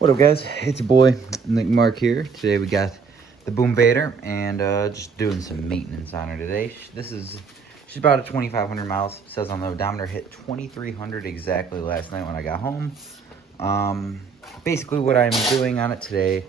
What up, guys? It's your boy Nick Mark here. Today we got the Boom Bader and just doing some maintenance on her today. She's about at 2,500 miles. It says on the odometer hit 2,300 exactly last night when I got home. Basically what I'm doing on it today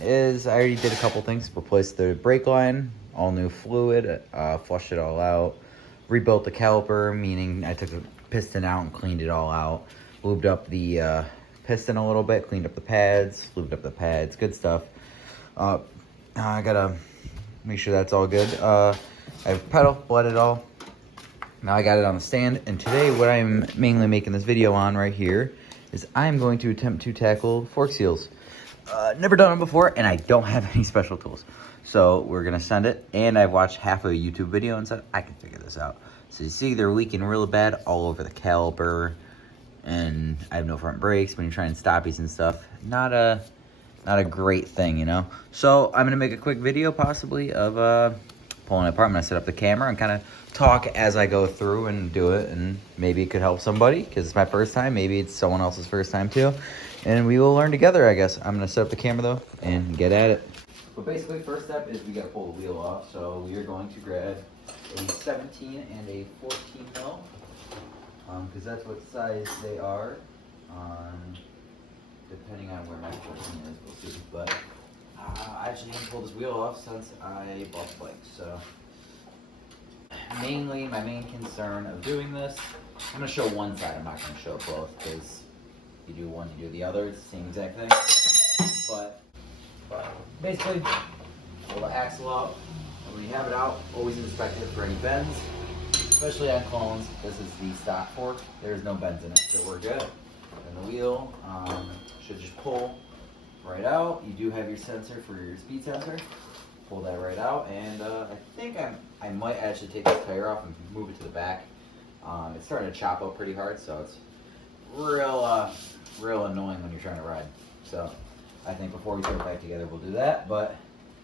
is I already did a couple things. Replaced the brake line, all new fluid, flushed it all out, rebuilt the caliper, meaning I took the piston out and cleaned it all out, lubed up the piston a little bit, cleaned up the pads, lubed up the pads, good stuff. I gotta make sure that's all good. I've pedal, bled it all. Now I got it on the stand, and today what I'm mainly making this video on right here is I'm going to attempt to tackle fork seals. Never done them before, and I don't have any special tools. So we're gonna send it, and I've watched half of a YouTube video and said, I can figure this out. So you see they're leaking really bad all over the caliper, and I have no front brakes when you're trying stoppies and stuff. Not a great thing, you know? So I'm gonna make a quick video possibly of pulling it apart. I'm gonna set up the camera and kind of talk as I go through and do it, and maybe it could help somebody because it's my first time. Maybe it's someone else's first time too, and we will learn together, I guess. I'm gonna set up the camera though and get at it. But basically, first step is we gotta pull the wheel off. So we are going to grab a 17 and a 14 mil, because that's what size they are. Depending on where my 14 is, we'll see. But I actually haven't pulled this wheel off since I bought the bike. So mainly, my main concern of doing this, I'm gonna show one side. I'm not gonna show both because you do one, you do the other. It's the same exact thing. But basically, pull the axle out. And when you have it out, always inspect it for any bends, especially on clones. This is the stock fork. There's no bends in it, so we're good. And the wheel should just pull right out. You do have your sensor for your speed sensor. Pull that right out, and I think I might actually take this tire off and move it to the back. It's starting to chop up pretty hard, so it's real annoying when you're trying to ride. So I think before we put it back together, we'll do that. But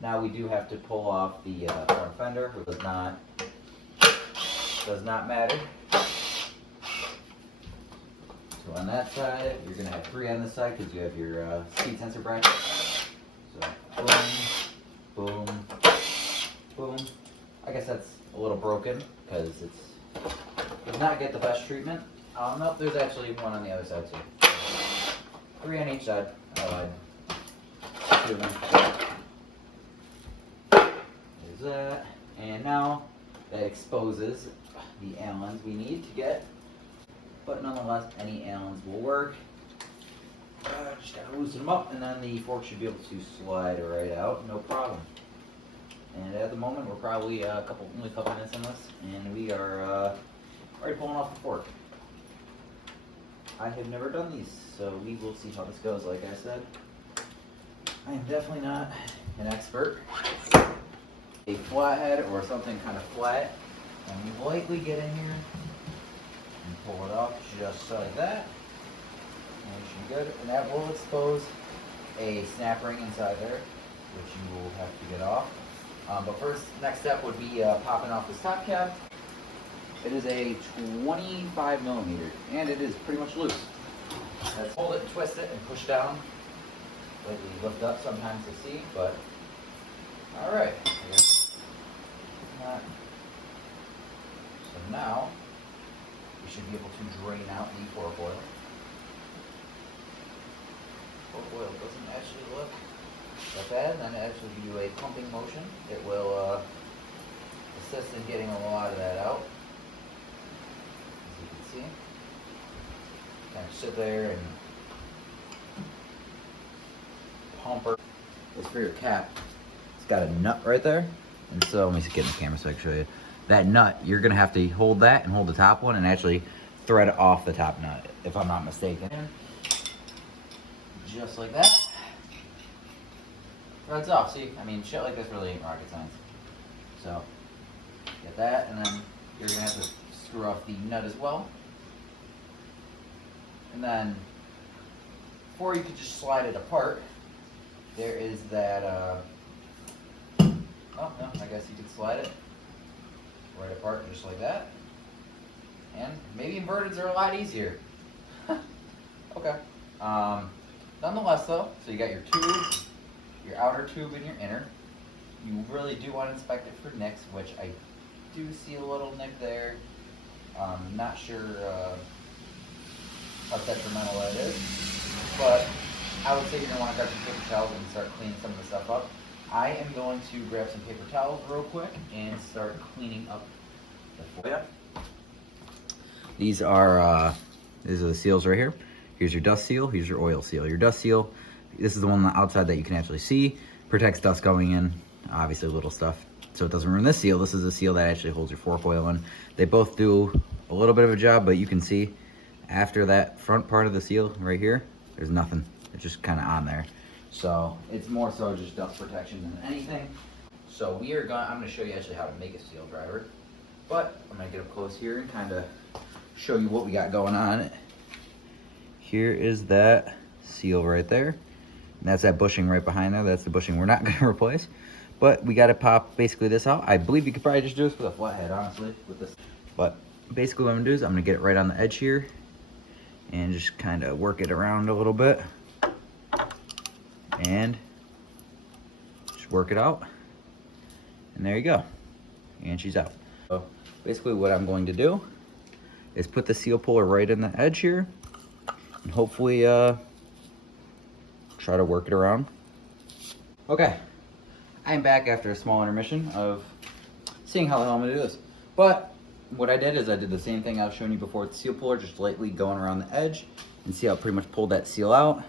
now we do have to pull off the front fender, which does not matter. So on that side, you're gonna have 3 on this side because you have your speed sensor bracket. So boom, boom, boom. I guess that's a little broken because it does not get the best treatment. Nope, there's actually one on the other side too. 3 on each side. I lied. There's that. And now that exposes the Allens we need to get. But nonetheless, any Allens will work. Just gotta loosen them up, and then the fork should be able to slide right out, no problem. And at the moment, we're probably only a couple minutes on this, and we are already pulling off the fork. I have never done these, so we will see how this goes. Like I said, I am definitely not an expert. A flathead or something kind of flat, and you lightly get in here and pull it off just like that. And it should be good. And that will expose a snap ring inside there, which you will have to get off. But first, next step would be popping off this top cap. It is a 25 millimeter, and it is pretty much loose. Let's hold it and twist it and push down. Like we lift up sometimes to see, but all right. So now we should be able to drain out the fork oil. Fork oil doesn't actually look that bad, and then actually if you do a pumping motion, it will assist in getting a lot of that out. As you can see, kind of sit there and pump her. It's for your cap. It's got a nut right there, and so let me get in the camera so I can show you. That nut, you're gonna have to hold that and hold the top one and actually thread off the top nut, if I'm not mistaken. Just like that. Threads off. See, I mean, shit like this really ain't rocket science. So, get that, and then you're gonna have to screw off the nut as well. And then, before you could just slide it apart, there is that, oh no, I guess you could slide it right apart just like that. And maybe inverteds are a lot easier. Okay. Nonetheless though, so you got your tube, your outer tube and your inner. You really do want to inspect it for nicks, which I do see a little nick there. Not sure how detrimental that is, but I would say you're going to want to grab some paper towels and start cleaning some of the stuff up. I am going to grab some paper towels real quick and start cleaning up the foil. These are the seals right here. Here's your dust seal, here's your oil seal. Your dust seal, this is the one on the outside that you can actually see, protects dust going in, obviously little stuff, so it doesn't ruin this seal. This is a seal that actually holds your fork oil in. They both do a little bit of a job, but you can see after that front part of the seal right here, there's nothing. It's just kind of on there. So it's more so just dust protection than anything. So I'm gonna show you actually how to make a seal driver, but I'm gonna get up close here and kind of show you what we got going on. Here is that seal right there. And that's that bushing right behind there. That's the bushing we're not gonna replace. But we gotta pop basically this out. I believe you could probably just do this with a flathead, honestly, with this. But basically what I'm gonna do is I'm gonna get it right on the edge here and just kind of work it around a little bit. And just work it out. And there you go. And she's out. So basically what I'm going to do is put the seal puller right in the edge here and hopefully try to work it around. Okay, I'm back after a small intermission of seeing how the hell I'm gonna do this. But what I did is I did the same thing I was showing you before with the seal puller, just lightly going around the edge, and see how it pretty much pulled that seal out.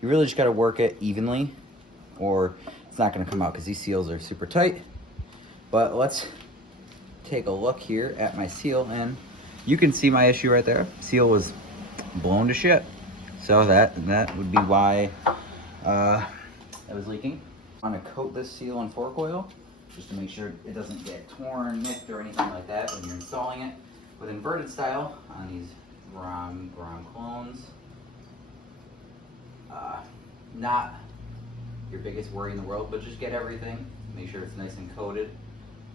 You really just gotta work it evenly or it's not gonna come out because these seals are super tight. But let's take a look here at my seal and you can see my issue right there. Seal was blown to shit. So that would be why it was leaking. I'm gonna coat this seal in fork oil just to make sure it doesn't get torn, nicked, or anything like that when you're installing it with inverted style on these Grom clones. Not your biggest worry in the world, but just get everything, make sure it's nice and coated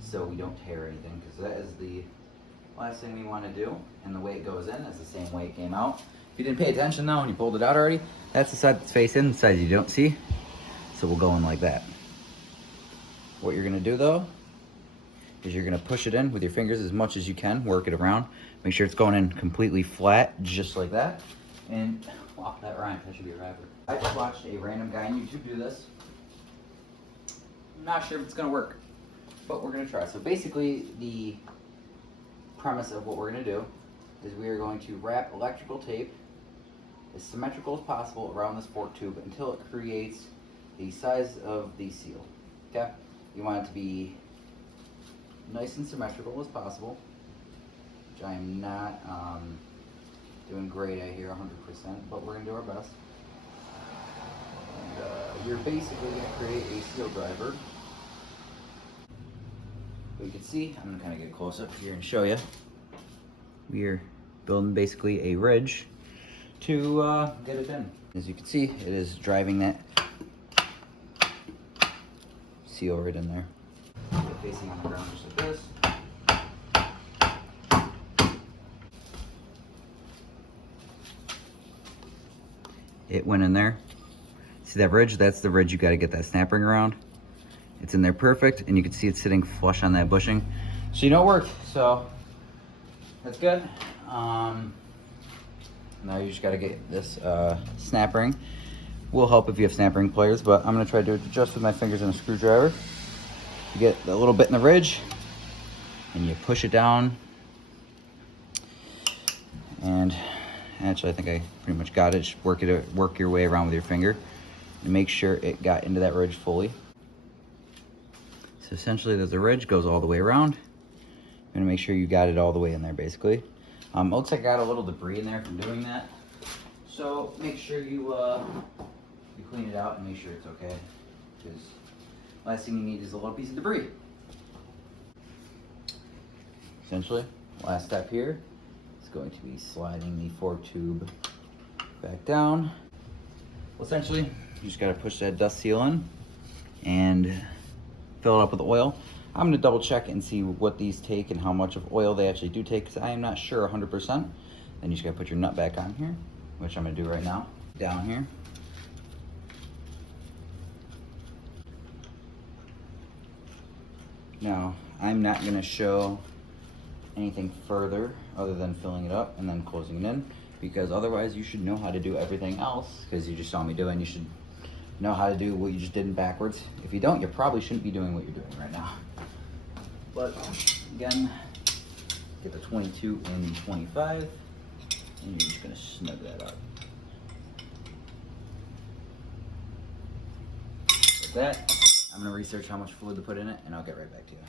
so we don't tear anything, because that is the last thing we want to do. And the way it goes in is the same way it came out. If you didn't pay attention though and you pulled it out already, that's the side that's facing, the side you don't see. So we'll go in like that. What you're gonna do though is you're gonna push it in with your fingers as much as you can, work it around. Make sure it's going in completely flat, just like that. And wow, that rhymed, that should be a rapper. I just watched a random guy on YouTube do this. I'm not sure if it's gonna work, but we're gonna try. So basically the premise of what we're gonna do is we are going to wrap electrical tape as symmetrical as possible around this fork tube until it creates the size of the seal, okay? You want it to be nice and symmetrical as possible, which I am not doing great at here 100%, but we're gonna do our best. And you're basically gonna create a seal driver. But you can see, I'm gonna kind of get close up here and show you. We're building basically a ridge to get it in. As you can see, it is driving that seal right in there. Facing on the ground just like this. It went in there. See that ridge? That's the ridge you got to get that snap ring around. It's in there perfect, and you can see it's sitting flush on that bushing. So you know it worked, so that's good. Now you just got to get this snap ring. Will help if you have snap ring pliers, but I'm going to try to do it just with my fingers and a screwdriver. You get a little bit in the ridge, and you push it down. And actually, I think I pretty much got it. Just work your way around with your finger and make sure it got into that ridge fully. So essentially, there's a ridge, goes all the way around. You're gonna make sure you got it all the way in there, basically. It looks like I got a little debris in there from doing that. So make sure you clean it out and make sure it's okay, because last thing you need is a little piece of debris. Essentially, last step here is going to be sliding the fork tube back down. Well, essentially, you just got to push that dust seal in and fill it up with oil. I'm going to double check and see what these take and how much of oil they actually do take, because I am not sure 100%. Then you just got to put your nut back on here, which I'm going to do right now. Down here, Now, I'm not gonna show anything further other than filling it up and then closing it in, because otherwise you should know how to do everything else, because you just saw me do it, and you should know how to do what you just did in backwards. If you don't, you probably shouldn't be doing what you're doing right now. But again, get the 22 and 25, and you're just gonna snug that up. With that, I'm gonna research how much fluid to put in it, and I'll get right back to you.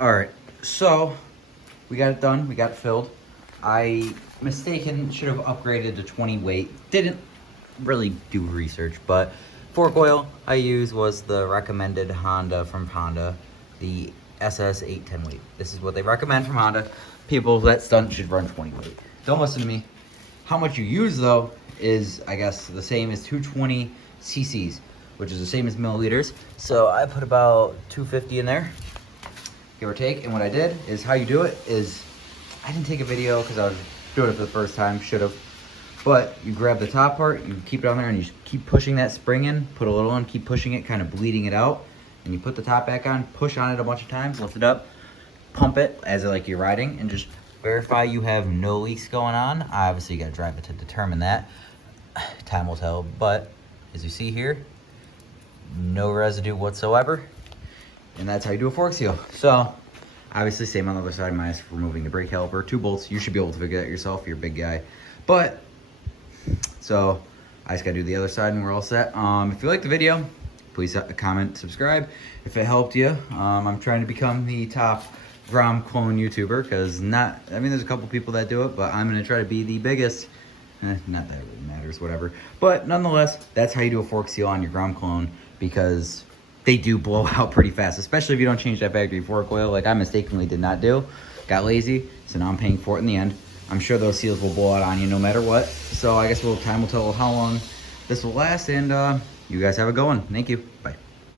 All right, so we got it done, we got it filled. I should have upgraded to 20 weight. Didn't really do research, but fork oil I used was the recommended from Honda, the SS 810 weight. This is what they recommend from Honda. People that stunt should run 20 weight. Don't listen to me. How much you use though is, I guess, the same as 220 cc's, which is the same as milliliters. So I put about 250 in there, give or take. And what I did is, how you do it is, I didn't take a video because I was doing it for the first time, should have. But you grab the top part, you keep it on there, and you just keep pushing that spring in, put a little on, keep pushing it, kind of bleeding it out. And you put the top back on, push on it a bunch of times, lift it up, pump it as like you're riding, and just verify you have no leaks going on. Obviously you gotta drive it to determine that. Time will tell, but as you see here, no residue whatsoever. And that's how you do a fork seal. So obviously same on the other side, minus removing the brake caliper. 2 bolts, you should be able to figure that yourself, you're a big guy. But, so I just gotta do the other side and we're all set. If you liked the video, please comment, subscribe. If it helped you, I'm trying to become the top Grom clone YouTuber, because there's a couple people that do it, but I'm gonna try to be the biggest. Not that it really matters, whatever. But nonetheless, that's how you do a fork seal on your Grom clone, because they do blow out pretty fast, especially if you don't change that factory fork oil, like I mistakenly did not do. Got lazy, so now I'm paying for it in the end. I'm sure those seals will blow out on you no matter what. So I guess time will tell how long this will last, and you guys have a good one. Thank you. Bye.